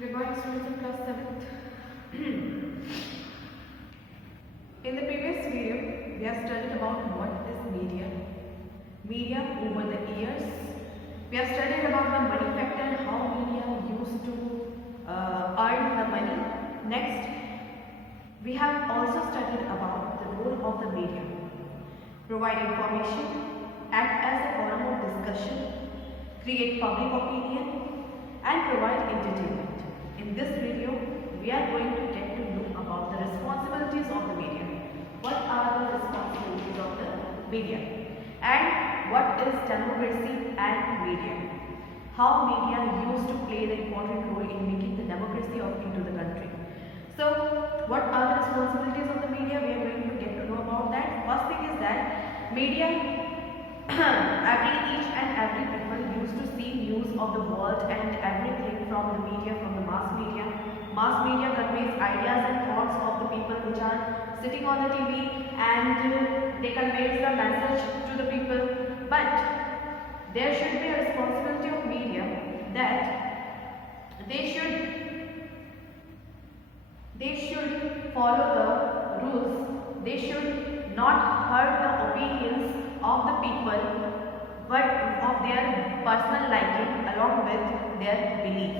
Good morning, students of class 7th. In the previous video, we have studied about what is media. Media over the years. We have studied about the money factor and how media used to earn the money. Next, we have also studied about the role of the media. Provide information, act as a forum of discussion, create public opinion, and provide entertainment. In this video, we are going to get to know about the responsibilities of the media. What are the responsibilities of the media? And what is democracy and media? How media used to play the important role in making the democracy into the country. So, what are the responsibilities of the media? We are going to get to know about that. First thing is that media, each and every people used to see news of the world and everything from the media, from the mass media. Mass media conveys ideas and thoughts of the people which are sitting on the TV, and they conveys the message to the people. But there should be a responsibility of media that they should follow the rules. They should not hurt the opinions of the people, but of their personal liking along with their belief.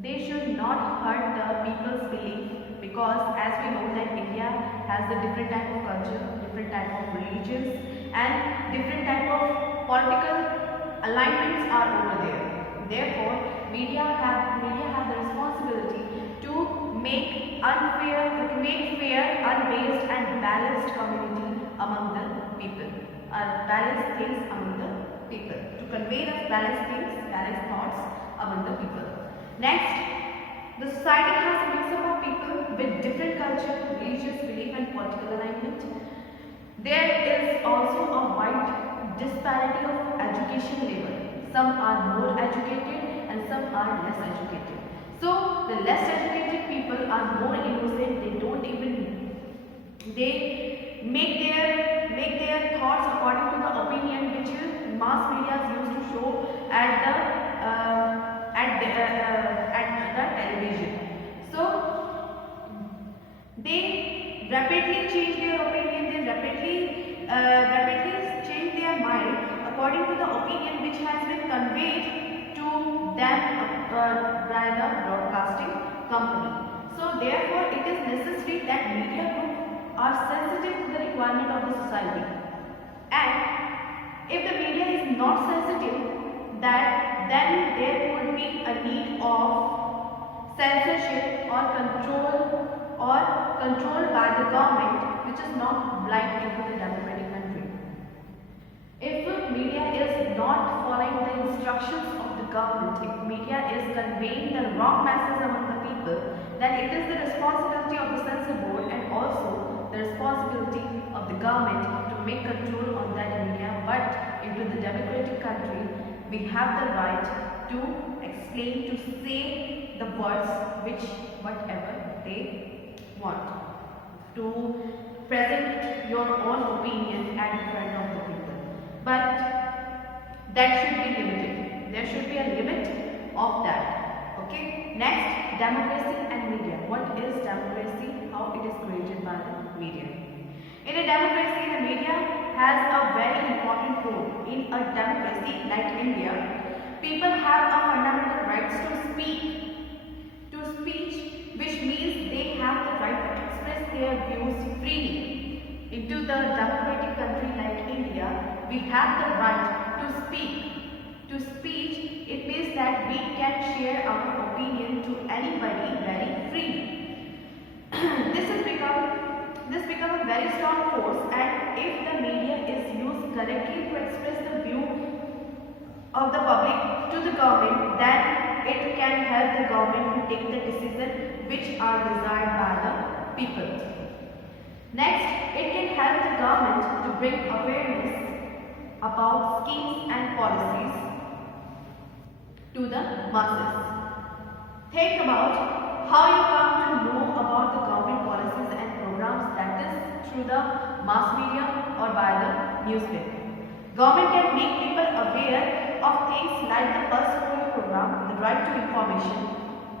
They should not hurt the people's belief, because as we know that India has a different type of culture, different type of religions, and different type of political alignments are over there. Therefore, media have the responsibility to make fair, unbased, and balanced community among the people, balanced things among the people, to convey the balanced things, balanced thoughts among the people. Next, the society has a mix of people with different culture, religious belief, and political alignment. There is also a wide disparity of education level. Some are more educated and some are less educated. So the less educated people are more innocent. They make their thoughts according to the opinion which mass media used to show at the television. So they rapidly change their opinion. They rapidly change their mind according to the opinion which has been conveyed to them by the broadcasting company. So therefore, it is necessary that media groups are sensitive to the requirement of the society. And if the media is not sensitive, then there would be a need of censorship or control by the government, which is not blind into the democratic country. If media is not following the instructions of the government, if media is conveying the wrong message among the people, then it is the responsibility of the censor board and also the responsibility of the government to make control on that media. But into the democratic country, we have the right to explain, to say the words whatever they want, to present your own opinion at the front of the people. But that should be limited. There should be a limit of that. Okay. Next, democracy and media. What is democracy? How it is created by the media. In a democracy, the media has a very important role. In a democracy like India, people have a fundamental rights to speech, which means they have the right to express their views freely. Into the democratic country like India, we have the right to speak. To speech, it means that we can share our opinion to anybody very freely. This become a very strong force, and if the media is used correctly to express the view of the public to the government, then it can help the government to take the decisions which are desired by the people. Next, it can help the government to bring awareness about schemes and policies to the masses. Think about how you come to know about the government policies and programs, that is through the mass media or by the newspaper. Government can make people aware of things like the Pulse Polio program, the right to information,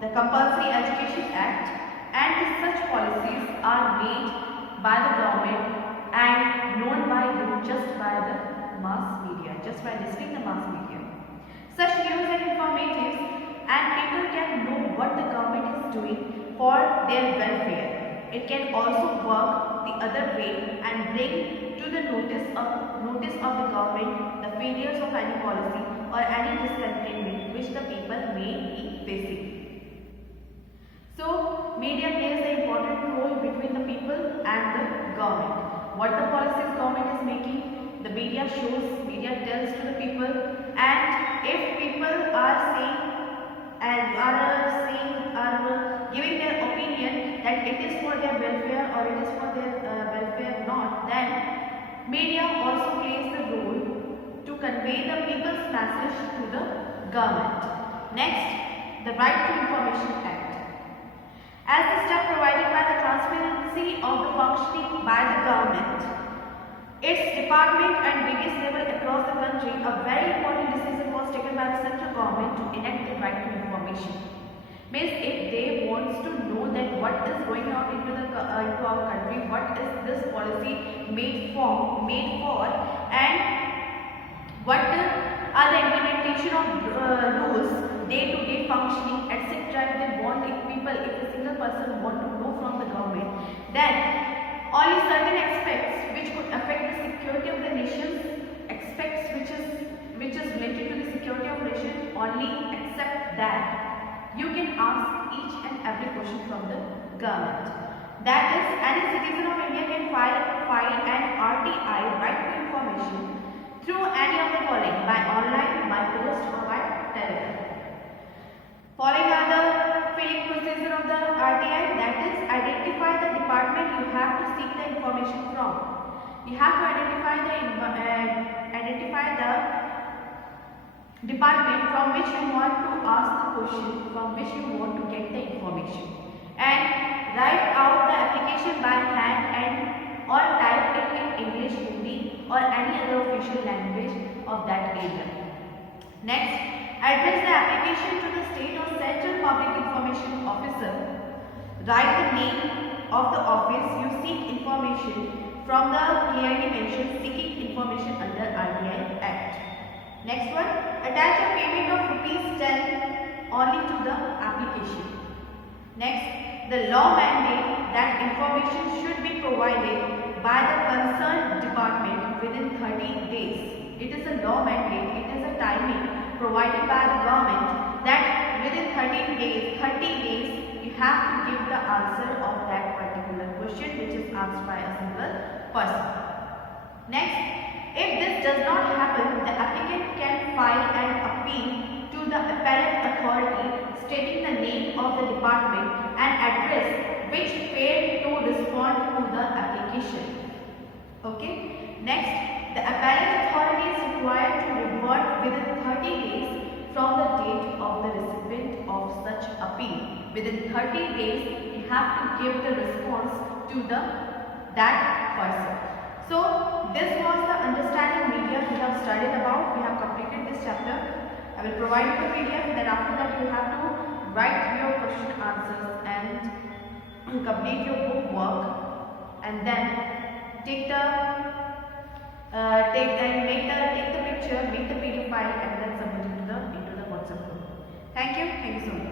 the Compulsory Education Act, and such policies are made by the government and known by you just by the mass media, just by listening the mass media. Such news and informatives and people can know what the government is doing for their welfare. It can also work the other way and bring to the notice of the government the failures of any policy or any discontentment which the people may be facing. So, media plays an important role between the people and the government. What the policies government is making, the media shows, media tells to the people, and if people are saying and are giving their opinion that it is for their welfare or it is for their welfare not, then media also plays the role to convey the people's message to the government. Next, the Right to Information Act. As the step provided by the transparency of the functioning by the government, its department and biggest level across the country, a very important decision was taken by the central government to enact the right to information. Means if they wants to know that what is going on into our country, what is this policy made for, and what are the implementation of rules, day-to-day functioning, etc. If they want, if a single person want to know from the government, then only certain aspects which could affect the security of the nation, aspects which is related to the security of nation, only accept that you can ask each and every question from the government. That is, any citizen of India can file an RTI, right to information, through any of the following: by online, by post, or by telephone. Following are the filling procedure of the RTI, that is, identify the department you have to seek the information from. You have to identify the department from which you want to ask the question, from which you want to get the information, and write out the application by hand and or type it in English, Hindi, or any other official language of that area. Next, address the application to the state or central public information officer. Write the name of the office you seek information from, the clearly mentioned seeking information under RTI Act. Next one, attach a payment of ₹10 only to the application. Next, the law mandate that information should be provided by the concerned department within 30 days. It is a law mandate, it is a timing provided by the government that within 30 days you have to give the answer of that particular question which is asked by a single person. Next, if this does not happen, the applicant can file an appeal to the appellate authority stating the name of the department and address which failed to respond to the application. Okay. Next, the appellate authority is required to revert within 30 days from the date of the recipient of such appeal. Within 30 days, you have to give the response to that person. So, this was the understanding media we have studied about. We have completed this chapter. I will provide you the PDF, then after that you have to write your question answers and complete your book work, and then take the picture, make the PDF file, and then submit it into the WhatsApp group. Thank you so much.